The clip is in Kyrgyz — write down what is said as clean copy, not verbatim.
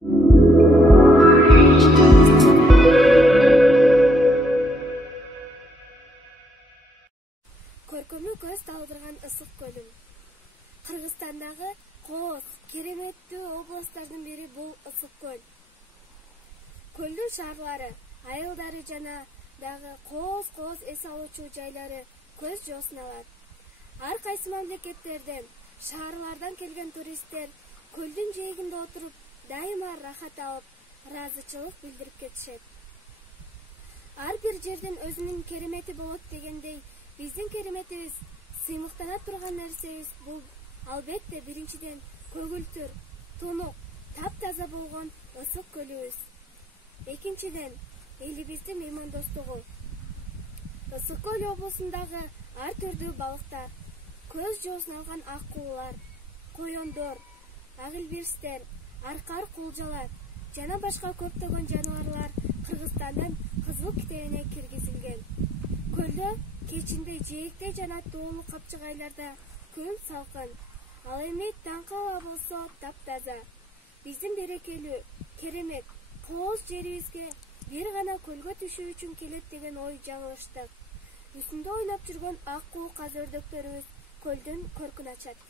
Көркөмү көз талдырган ысык көлүм. Кыргызстандагы кооз, кереметтүү областтардын бири бул ысык көл. Көлдүн шаарлары, айылдары жана дагы кооз эс алуучу жайлары көз жоосун алат. Ар кайсы мамлекеттерден, шаарлардан келген туристтер көлдүн жээгинде отуруп дайыма рахат алып, ыраазычылык билдирип кетишет. Ар бир жердин өзүнүн керемети болот дегендей, биздин кереметибиз, сыймыктана турган нерсебиз бул албетте биринчиден көгүлтүр, тунук, таптаза болгон ысык көлүбүз. Экинчиден, элибиздин меймандостугу. Ысык көл облусундагы ар түрдүү балыктар, көз жоосун алган ак куулар, коёндор, агилбирстер, аркар кулжалар жана башка көптөгөн жаныбарлар Кыргызстандын кызыл китебине киргизилген. Көлдө кечинде жээкте жана тоолуу капчык айларда күн салкын, ал эми таңкы аба болсо таптаза. Биздин берекелүү, керемет, кооз жерибизге бир гана көлгө түшүү үчүн келет деген ой жаңылыштык. Үстүндө ойноп жүргөн ак куу каз-өрдөктөрүбүз көлдүн көркүн ачат.